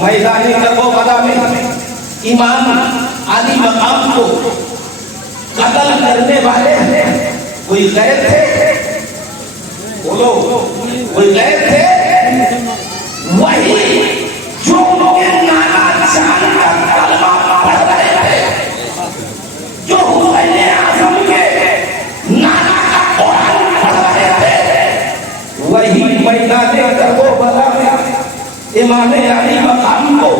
میدان کربلا میں امام علی مقام کو قتل کرنے والے کوئی غیر تھے؟ بولو، کوئی غیر تھے؟ وہی جو نانا جان کا کلمہ پڑھ رہے تھے، جو حسین اعظم کے نانا کا قرآن پڑھ رہے تھے، وہی میدان کربلا میں امام علی مقام کو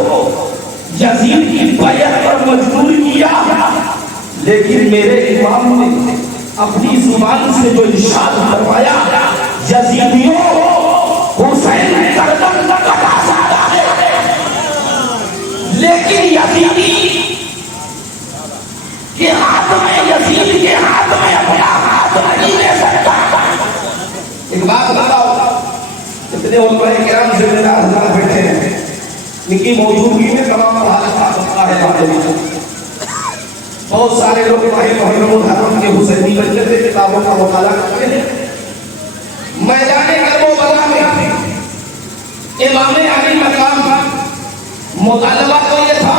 یزید کی بیعت پر مجبور کیا، لیکن میرے امام نے اپنی زبان سے جو ارشاد فرمایا، یزیدیوں حسین گردن کٹا سکتا ہے لیکن یزیدی کے ہاتھ میں، یزید کے ہاتھ میں اپنا ہاتھ نہیں لے سکتا۔ ایک بات بتاؤ، اتنے علماء کرام ذمہ دار حضرات بیٹھے ہیں، ان کی موجودگی میں تمام حالات ہے، بہت سارے لوگ محرم الحرم کے حسینی بچے سے کتابوں کا مطالعہ کرتے ہیں۔ میدان کربلا میں امام علی مقام مطالبہ تو یہ تھا،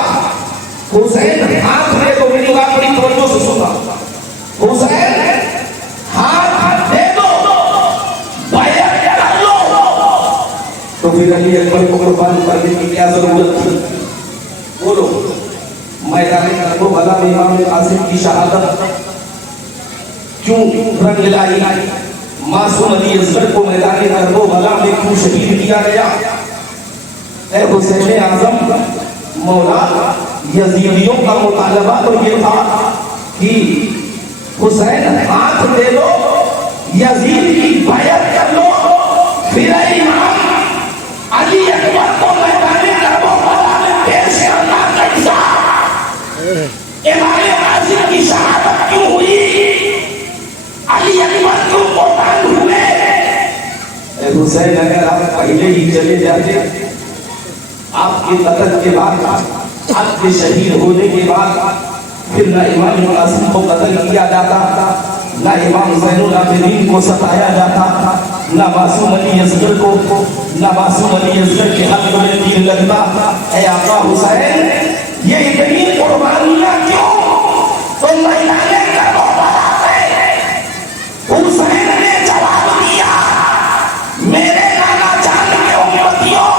حسین ہاتھ دے دو، میری بات بڑی توجہ سے سننا، حسین ہاتھ دے دو، بیعت کر لو، تو پھر علی اکبر کو قربان کرنے کی کیا ضرورت تھی؟ بولو۔ میدان کربلا میں امام قاسم کی شہادت کیوں رنگ لائی؟ معصوم علی اصغر کو میدان کربلا میں کیوں شہید کیا گیا؟ اے حسین اعظم، مولا یزیدیوں کا مطالبہ تو یہ تھا کہ حسین ہاتھ دے دو، یزید کی بیعت کر لو، پھر امام علی اکبر کو میدان کربلا میں پیش کرنا کیسا؟ امام قاسم کی شہادت کیوں ہوئی؟ علی اکبر کیوں قربان ہوئے؟ اے حسین، اگر آپ پہلے ہی چلے جاتے، آپ کے قتل کے بعد، آپ کے شہید ہونے کے بعد، پھر نہ امام قاسم کو قتل کیا جاتا، نہ امام زین العابدین کو ستایا جاتا، نہ معصوم علی اصغر کو، نہ معصوم علی اصغر کے حق میں تیر لگتا۔ اے آقا حسین، یہ اتنی قربانیاں کیوں؟ تو میدان کربلا میں حسین نے جواب دیا، میرے نانا جان کے امتیوں،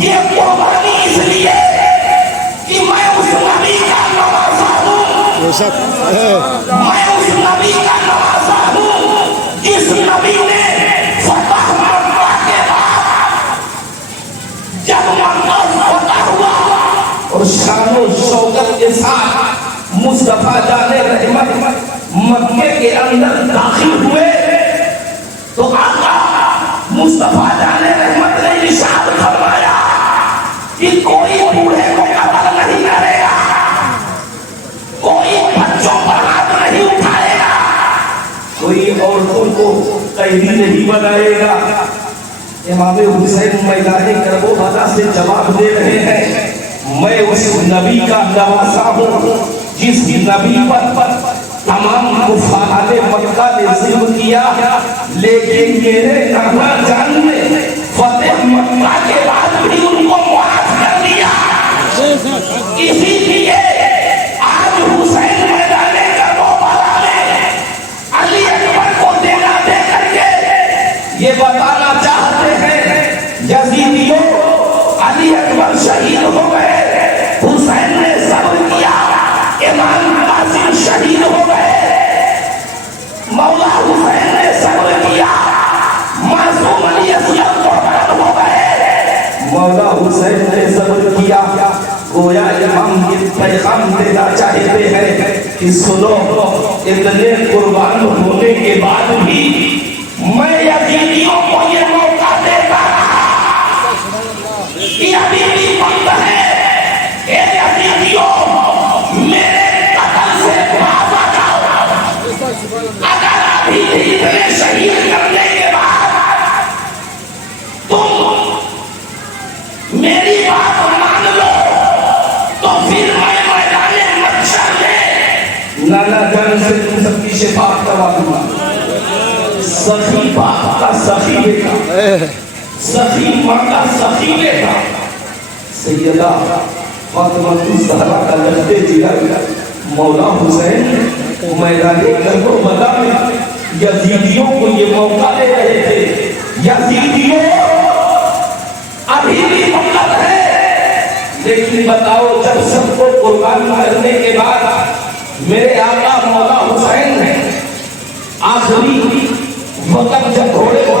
یہ قربانی اس لیے کہ میں اس نبی کا نوازا ہوں، میں اس نبی کا نوازا ہوں جس نبی نے فتح مکہ کے بعد، جب مکہ فتح ہوا اور شان و شوکت کے ساتھ مصطفیٰ جان رحمت مکے کے اندر داخل ہوئے، تو آقا مصطفیٰ جان رحمت نے ارشاد فرمایا کہ کوئی بوڑھے کو قتل نہیں کرے گا، کوئی بچوں پر ہاتھ نہیں اٹھائے گا، کوئی عورتوں کو قیدی نہیں بنائے گا۔ امام حسین میدان کربلا سے جواب دے رہے ہیں، میں اس نبی کا نواسا ہوں جس نبی پر تمام کفار مکہ نے ظلم کیا، لیکن میرے نانا جان نے فتح مکہ کے بعد بھی ان کو معاف کر دیا۔ اسی لیے آج حسین میدان کربلا میں علی اکبر کو دینا دے کر کے یہ بتانا چاہتے ہیں، یزیدیوں علی اکبر شہید ہو گئے، حسین نے صبر کیا، امام قاسم شہید ہو گئے، مولا حسین نے صبر کیا، معصوم علی اصغر قربان ہو گئے، مولا حسین نے صبر کیا۔ گویا امام یہ پیغام دینا چاہتے ہیں کہ سنو، اتنے قربان ہونے کے بعد بھی میں یزیدیوں کو یہ موقع دیتا رہا کہ ابھی بھی وقت ہے، اے یزیدیوں، میرے قتل سے باز آ جاؤ۔ اگر ابھی اتنے شہید کرنے کے بعد تم میری بات مان لو، تو پھر میں میدان محشر میں نانا جان سے تم سب کی شفاعت کروا دوں گا۔ سخی باپ کا سخی بیٹا، سخی ماں کا سخی بیٹا سیدہ فاطمہ الزہرا کا لشتے جگر مولا حسین میدان کربلا میں یزیدیوں کو یہ موقع دے رہے تھے. یزیدیوں ابھی بھی مطلب ہے، لیکن بتاؤ جب سب کو قربان کرنے کے بعد میرے آقا مولا حسین نے آخری وقت جب گھوڑے پر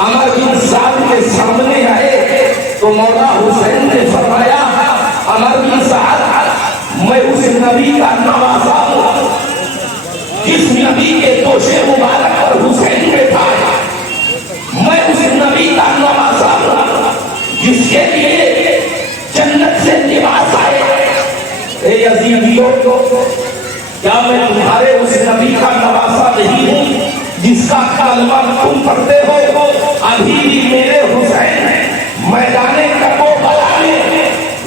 عمر بن سعد کے سامنے آئے تو مولا حسین نے فرمایا عمر بن سعد میں اس نبی کا نواسا ہوں جس نبی کے توشے مبارک پر حسین بیٹھا ہے، میں اس نبی کا نواسا ہوں جس کے لیے جنت سے لباس آئے. اے یزیدیوں کیا میں تمہارے اس نبی کا نواسا نہیں ہوں جس کا کلمہ تم پڑھتے ہو؟ ابھی بھی میرے حسین میدان کربلا میں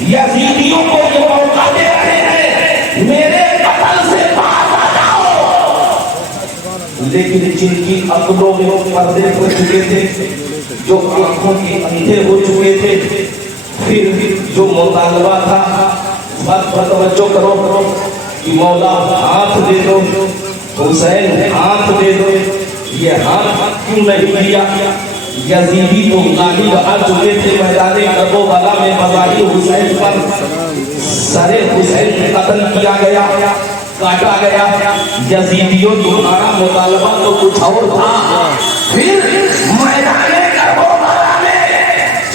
یزیدیوں کو یہ موقع دے رہے ہیں میرے قتل سے باز آ جاؤ. لیکن جن کی عقلوں میں پردے ہو چکے تھے، جو آنکھوں کے اندھے ہو چکے تھے، پھر جو مطالبہ تھا بات توجہ کرو کہ مولا ہاتھ دے دو، حسین ہاتھ دے دو. یہ ہاتھ کیوں نہیں دیا؟ یزیدی تو غالب آ چکے تھے میدان کربلا میں. مظاہر حسین پر سر حسین قتل کیا گیا، کاٹا گیا. یزیدیوں تمہارا مطالبہ تو کچھ اور تھا. پھر میدان کربلا میں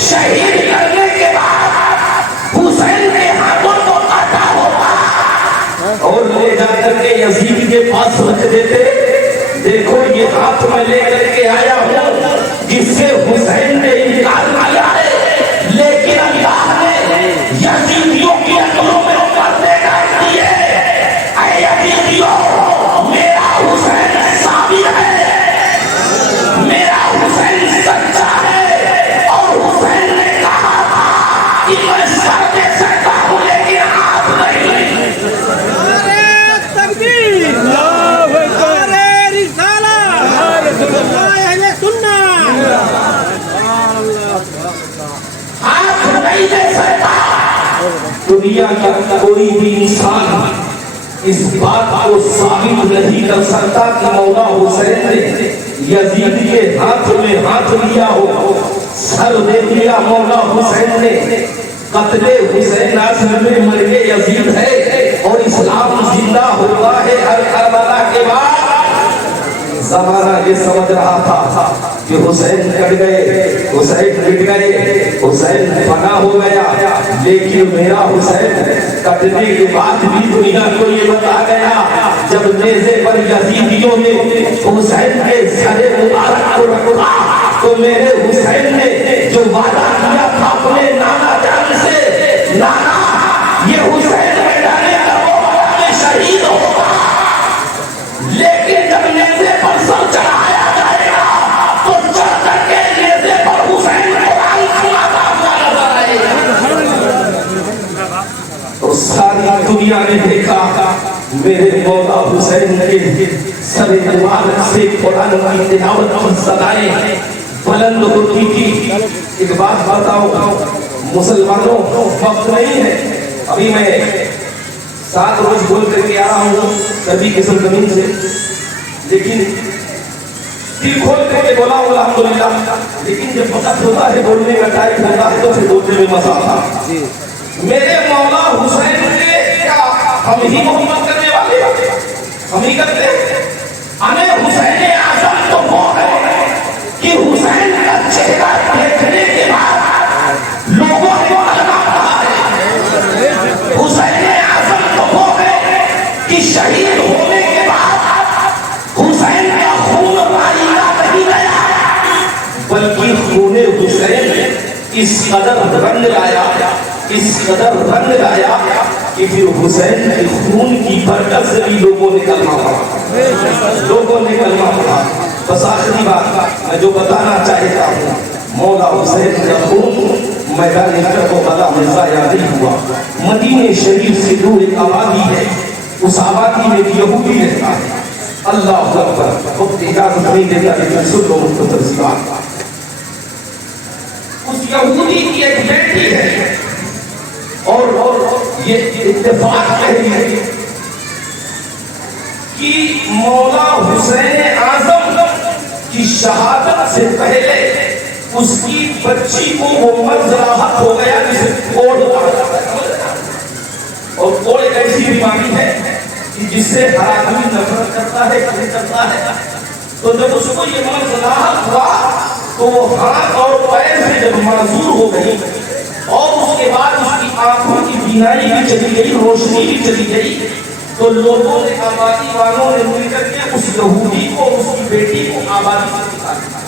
شہید کرنے کے بعد حسین کے ہاتھوں کو کاٹا ہوتا اور لے جا کر کے یزید کے پاس رکھ دیتے. دیکھو یہ ہاتھ میں لے کر کے آیا ہوں جس سے حسین نے انکار کیا ہے، لیکن اللہ نے یزیدیوں کی عقلوں میں پردے ڈال دیے. اے یزیدیوں، میرا حسین ثابت ہے، میرا حسین سچا ہے. اور حسین نے کہا تھا کہ میں سر دے سکتا ہوں لیکن ہاتھ نہیں. تکبیر، دنیا کا کوئی بھی انسان اس بات کو ثابت نہیں کر سکتا کہ مولا حسین نے یزید کے ہاتھ میں ہاتھ لیا ہو، سر دے دیا مولا حسین نے. قتل حسین اصل میں مرگ یزید ہے اور اسلام زندہ ہوا ہے ہر کربلا کے بعد. زمانہ یہ سمجھ رہا تھا کہ حسین کٹ گئے، حسین مٹ گئے، حسین فنا ہو گیا، لیکن میرا حسین کٹنے کے بعد بھی دنیا کو یہ بتا گیا. جب نیزے پر یزیدیوں نے حسین کے سر مبارک کو رکھا تو میرے حسین نے جو وعدہ کیا تھا اپنے نانا جان سے، نانا یہ حسین میدان کربلا میں شہید ہوگا، لیکن جب نیزے پر سر چڑھایا جائے گا تو چڑھ کر کے نیزے پر حسین قرآن سناتا ہوا نظر آئے گا. تو ساری دنیا نے دیکھا میرے مولا حسین کے سر مبارک سے قرآن کی تلاوت اور صدائیں بلند ہوتی تھی. ایک بات بتاؤ مسلمانوں، وقت نہیں ہے، ابھی میں 7 روز بول کر کے آ رہا ہوں کبھی قسم زمین سے، لیکن دل کھول کر کے بولا الحمدللہ. لیکن جب وقت ہوتا ہے بولنے کا ٹائم ہوتا ہے تو پھر بولنے میں مزہ آتا. میرے مولا حسین نے کیا ہم ہی محبت کرنے والے ہم ہی کرتے ہیں؟ ہمیں حسین اعظم تو وہ ہے کہ حسین کا چہرہ دیکھنے کے بعد لوگوں کو لگا رہا ہے. حسین اعظم تو وہ ہے کہ شہید ہونے کے بعد حسین کا خون رائیگا نہیں گیا، بلکہ خون حسین اس قدر رنگ لایا، اس قدر رنگ لایا کہ پھر حسین کے خون کی برکت سے بھی لوگوں نے کلمہ پڑھا، لوگوں نے کلمہ پڑھا. بس آخری بات میں جو بتانا چاہتا ہوں، مولا حسین کا خون میدان کربلا میں ضائع نہیں ہوا. مدینہ شریف سے دور ایک آبادی ہے، اس آبادی میں ایک یہودی رہتا ہے. اللہ اکبر، وقت اجازت نہیں دیتا لیکن سن لو مختصر سی بات. یہودی کی ایک بیٹی ہے اور یہ اتفاق ہے کہ مولا حسین اعظم کی شہادت سے پہلے اس کی بچی کو وہ مرض لاحق ہو گیا جسے کوڑ کہا جاتا ہے. اور کوڑ ایک ایسی بیماری ہے کہ جس سے ہر آدمی نفرت کرتا ہے کرتا ہے. تو جب اس کو یہ مرض لاحق ہوا تو وہ ہاتھ اور پیر سے جب معذور ہو گئی اور اس کے بعد اس کی آنکھوں کی بینائی بھی چلی گئی, روشنی بھی چلی گئی, تو لوگوں نے آبادی والوں نے مل کر کے اس یہودی کو اس کی بیٹی کو آبادی سے نکالا.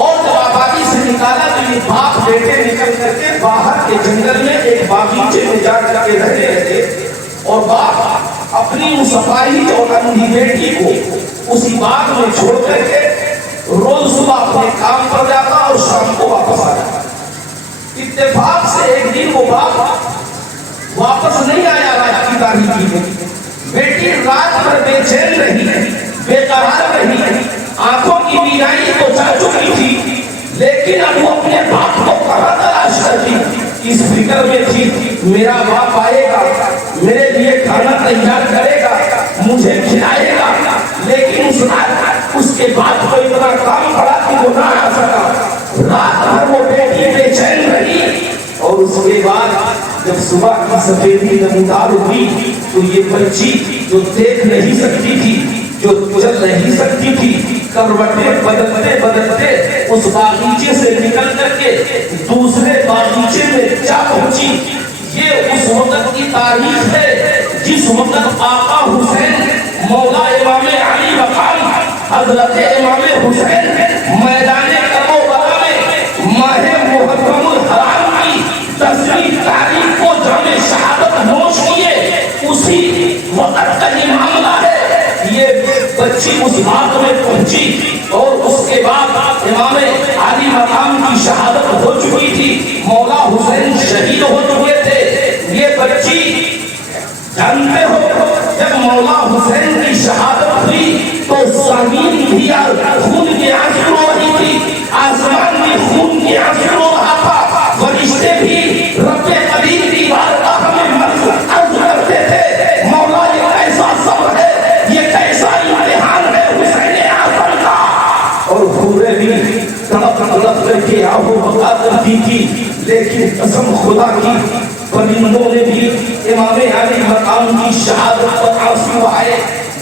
اور جب آبادی سے نکالا تو یہ باپ بیٹے نکل کر کے باہر کے جنگل میں ایک باغیچے میں جا کر کے رہتے رہتے اور باپ اپنی اس اپاہج اور اندھی بیٹی کو اسی باغ میں چھوڑ کر کے روز صبح اپنے کام پر جاتا اور شام کو واپس آ جاتا. اتفاق سے ایک دن وہ باپ واپس نہیں آیا رات کی تاریکی میں. بیٹی رات بھر بے چین رہی, بے قرار رہی, آنکھوں کی بینائی تو جا چکی تھی, لیکن اب وہ اپنے باپ کو کہاں تلاش کرتی. اس فکر میں تھی میرا باپ آئے گا, میرے لیے کھانا تیار کرے گا, مجھے کھلائے گا. لیکن اس رات اس کے باپ کو اتنا کام پڑا کہ وہ نہ آ سکا. رات بھر وہ بیٹی بے چین رہی اور اس کے بعد جب صبح کی سفیدی نمودار ہوئی تو یہ بچی جو دیکھ نہیں سکتی تھی, جو چل نہیں سکتی تھی, کروٹیں بدلتے بدلتے اس باغیچے سے نکل کر کے دوسرے باغیچے میں جا پہنچی. یہ اس وقت کی تاریخ ہے جس وقت آقا حسین مولا امام علی مقام حضرت امام حسین میدان کربلا میں ماہ محرم الحرام کی 10ویں تاریخ کو جام شہادت نوش کیے. اسی وقت کا یہ معاملہ ہے. یہ بچی اس بات میں پہنچی اور اس کے بعد امام علی مقام کی شہادت ہو چکی تھی, مولا حسین شہید ہو چکے تھے. یہ بچی جانتے ہو جب مولا حسین کی شہادت ہوئی تو زمین بھی خون کے آنسو رو رہی تھی, آسمان بھی خون کے آنسو رو رہا تھا, فرشتے بھی رب قریب کی بارگاہ میں عرض کرتے تھے مولا یہ کیسا صبر ہے, یہ کیسا امتحان ہے حسین اعظم کا. اور پورے بھی تڑپ تڑپ کر کے آہو بقا کرتی تھی, لیکن قسم خدا کی پرندوں نے بھی امام علی مقام کی شہادت پر آنسو آئے.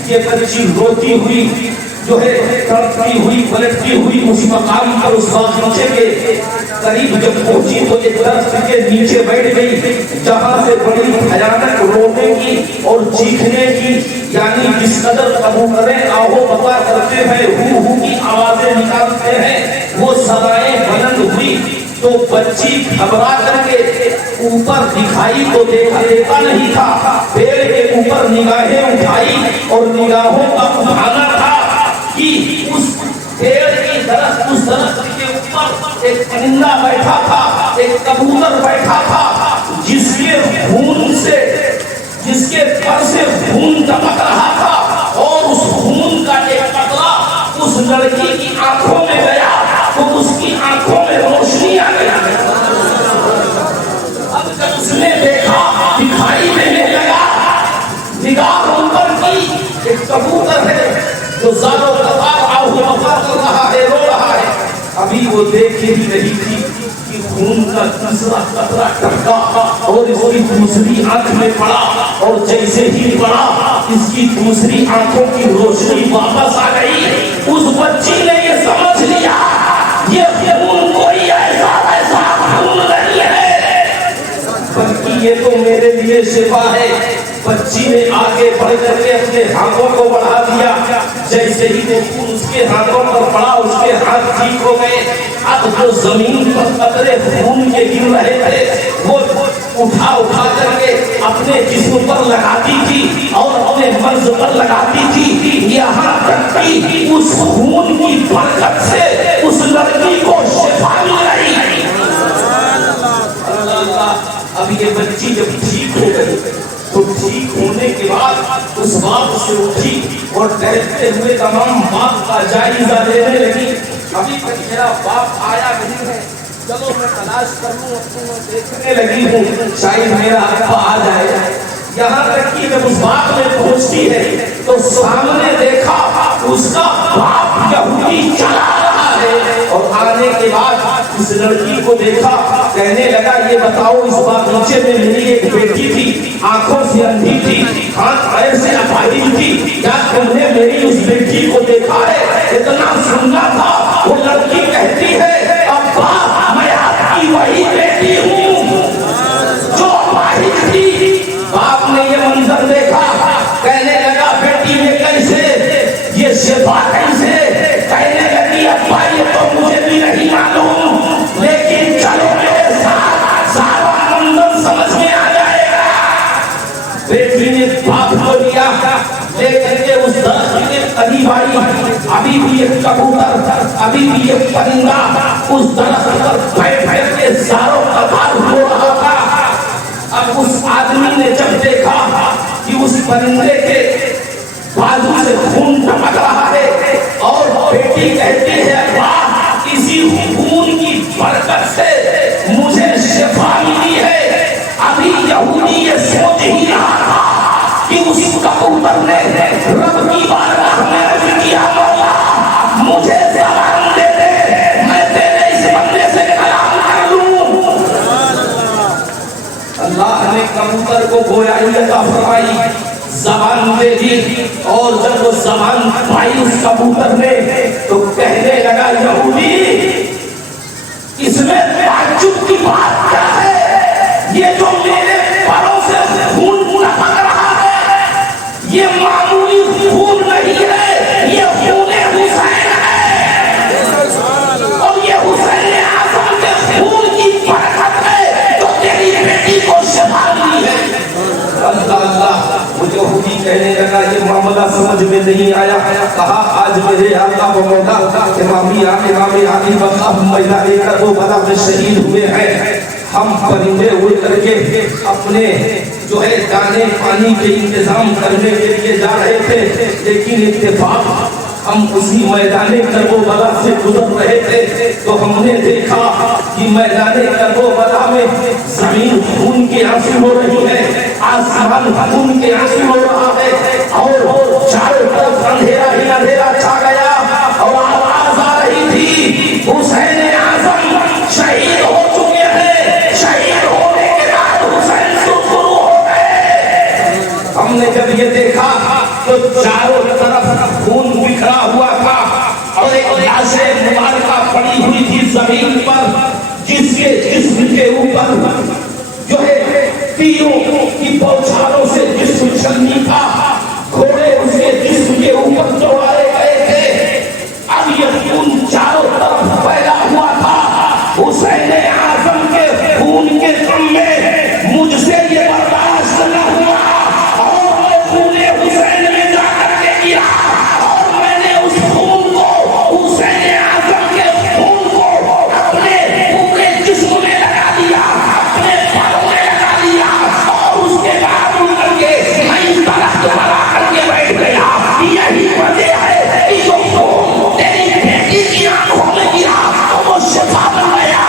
یہ بچی روتی ہوئی جو ہے تڑپتی ہوئی پلٹتی ہوئی اس مقام پر اس باغیچے کے قریب جب پہنچی تو ایک درخت کے نیچے بیٹھ گئی جہاں سے بڑی بھیانک رونے کی اور چیخنے کی, یعنی جس قدر کبوتریں آہو بقا کرتے ہیں ہو کی آوازیں نکالتے ہیں وہ صدائیں بلند ہوئی. تو بچی گھبرا کر کے اوپر دکھائی تو دیکھا نہیں تھا, پیڑ کے اوپر نگاہیں اٹھائی اور نگاہوں کا اٹھانا تھا کہ اس پیڑ کی درخت اس درخت کے اوپر ایک پرندہ بیٹھا تھا, ایک کبوتر بیٹھا تھا جس کے خون سے جس کے پر سے خون ٹپک رہا تھا اور اس خون کا ایک قطرہ اس لڑکی کی آنکھوں میں گیا تو اس کی آنکھوں میں روشنی آ گئی. اب جب اس نے دیکھا دکھائی دینے لگا, نگاہ اوپر کی ایک کبوتر ہے جو زارو قطار آہو بقا کر رہا ہے, رو رہا ہے. ابھی وہ دیکھ ہی نہیں تھی کہ خون کا تیسرا قطرہ ٹپکا اور اس کی دوسری آنکھ میں پڑا اور جیسے ہی پڑا اس کی دوسری آنکھوں کی روشنی واپس آ گئی. اس بچی نے یہ سمجھ لیا یہ خون کوئی ایسا خون نہیں ہے بلکہ یہ تو میرے لیے شفا ہے. بچی نے آگے بڑھ کر کے اپنے ہاتھوں کو بڑھا دیا, جیسے ہی وہ خون اس کے ہاتھوں پر پڑا اس کے ہاتھ ٹھیک ہو گئے. اب جو زمین پر قطرے خون کے گر رہے تھے وہ اٹھا کر کے اپنے جسم پر لگاتی تھی اور اپنے مرض پر لگاتی تھی, یہاں تک کہ اس خون کی برکت سے اس لڑکی کو شفا مل رہی. اب یہ بچی جب ٹھیک ہو گئی تو ٹھیک ہونے کے بعد اس باپ سے اٹھی اور ٹہلتے ہوئے تمام باپ کا جائزہ لینے لگی. ابھی تک میرا باپ آیا نہیں ہے, چلو میں تلاش کر لوں، میں دیکھنے لگی ہوں شاید میرا ابا آ جائے۔ یہاں تک کہ جب اس بات میں پہنچتی ہے تو سامنے دیکھا اس کا باپ یہودی چلا رہا ہے، اور آنے کے بعد اس لڑکی کو دیکھا، کہنے لگا یہ بتاؤ اس باغیچے میں میری ایک بیٹی تھی، آنکھوں سے اندھی تھی، ہاتھ پیر سے اپاہج تھی، کیا تم نے میری اس بیٹی کو دیکھا ہے؟ اتنا سننا تھا۔ وہ لڑکی کہتی ہے ابا میں آپ کی وہی بیٹی ہوں جو اپاہج تھی۔ باپ نے یہ منظر دیکھا، کہنے لگا بیٹی میں کیسے، یہ شفا کیسے؟ کہنے لگی ابا یہ تو مجھے بھی نہیں معلوم، لیکن چلو میرے ساتھ، سارا منظر سمجھ میں آ جائے گا۔ بیٹی نے باپ کو لیا، لے کر کے اس درخت کے قریب آئی، ابھی بھی ایک کبوتر، ابھی بھی ایک پرندہ اس درخت پر بیٹھ بیٹھ کے زاروں کبار ہو رہا تھا۔ اب اس آدمی نے جب دیکھا کہ اس پرندے کے بازو سے خون ٹپک رہا ہے اور بیٹی کہتی ہے ابا اسی خون کی برکت سے مجھے شفا ملی ہے، ابھی یہودی یہ سوچ ہی رہا تھا کہ اس کبوتر نے رب کی بارگاہ میں عرض کیا مولا مجھے زبان دے دے، میں تیرے اس بندے سے کلام کر لوں۔ اللہ نے کبوتر کو گویائی عطا فرمائی، زبان دے دی، اور جب وہ زبان پائی اس کبوتر نے تو کہنے لگا یہودی اس میں تعجب کی بات کیا ہے؟ یہ جو میرے پروں سے خون ٹپک رہا ہے یہ معمولی خون نہیں ہے، یہ خون حسین ہے، اور یہ حسین اعظم کے خون کی برکت ہے تو تیری بیٹی کو شفا ملی ہے۔ اللہ اللہ، وہ یہودی کہنے لگا یہ معاملہ سمجھ میں نہیں آیا، کہا آج میرے آقا و مولا امام علی مقام میدان کربلا میں شہید ہوئے ہیں، ہم پرندے اڑ کر کے اپنے جو ہے دانے پانی کے انتظام کرنے کے لیے جا رہے تھے، لیکن اتفاق ہم اسی میدان کربلا سے گزر رہے تھے تو ہم نے دیکھا کہ میدان کربلا میں زمین خون کے آنسو ہو رہی ہے، آسمان خون کے آنسو ہو رہا ہے، اور چاروں طرف اندھیرا ہی اندھیرا چھا گیا، اور آواز آ رہی تھی حسین اعظم شہید ہو چکے ہیں، شہید ہونے کے بعد حسین سرخرو ہو گئے۔ ہم نے جب یہ دیکھا تو چاروں طرف خون بکھرا ہوا تھا، اور ایک لاش مبارکہ پڑی ہوئی تھی زمین پر، جس کے جسم کے اوپر جو ہے تیروں کی بوچھاروں سے جسم چلنی تھا، گھوڑے اس کے جسم کے اوپر دوڑائے گئے تھے، اب یہ خون چاروں طرف پھیلا ہوا تھا۔ حسین اعظم کے خون کے غم میں مجھ سے یہ برداشت نہ ہوا، اور میں خون حسین میں جا کر کے گیا، اور میں نے اس خون کو، حسین اعظم کے خون کو اپنے پورے جسم میں لگا دیا، اپنے پاؤں میں لگا دیا، اور اس کے بعد اٹھ کر کے میں اس درخت پر آ کر کے بیٹھ گیا۔ یہی وجہ ہے کہ جو خون تیری بیٹی کی آنکھوں میں گرا تو وہ شفا بن گیا۔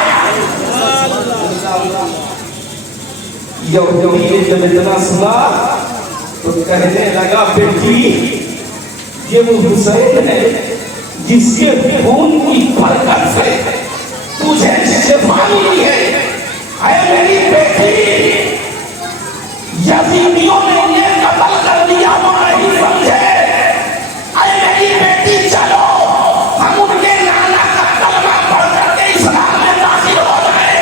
یہودی نے جب اتنا سنا تو کہنے لگا بیٹی یہ وہ حسین ہے جس کے خون کی برکت سے تجھے شفا ملی ہے۔ اے میری بیٹی یزیدیوں نے انہیں قتل کر دیا وہ نہیں سمجھے، اے میری بیٹی چلو ہم ان کے نانا کا کلمہ پڑھ کر کے اسلام میں داخل ہو گئے۔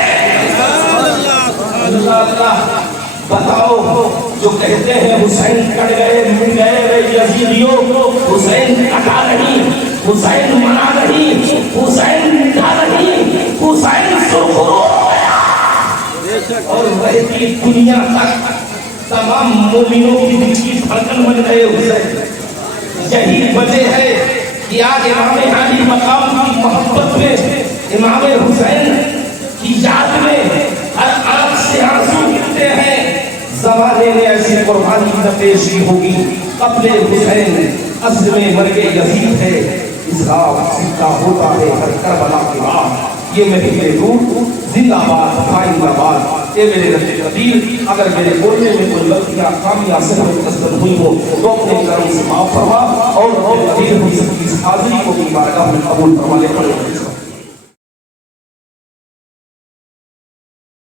اللہ اللہ، بتاؤ جو کہتے ہیں حسین کٹ گئے مٹ گئے، یزیدیوں حسین کٹا نہیں، حسین منا نہیں، حسین مٹا نہیں، حسین سرخرو ہو گیا، اور رہتی دنیا تک تمام مومنوں کی دل کی دھڑکن بن گئے حسین۔ یہی وجہ ہے کہ آج امام علی مقام کی محبت میں، امام حسین کی یاد میں ہر آنکھ سے آنسو گرتے ہیں۔ زمانے میں ایسی قربانی نہ پیشی ہوگی، قبل حسین عزم مرگ یزید ہے، اظہار سکتا ہوتا ہے ہر کربلا کے بعد۔ یہ محفل روح زندہ باد آئندہ باد۔ اے میرے رب قدیر، اگر میرے بولنے میں کوئی غلطی یا خامی یا صرف قصد ہوئی ہو تو اپنے کرم سے معاف فرما، اور رب قدیر ہم سب کی اس حاضری کو بھی بارگاہ میں قبول فرما لے۔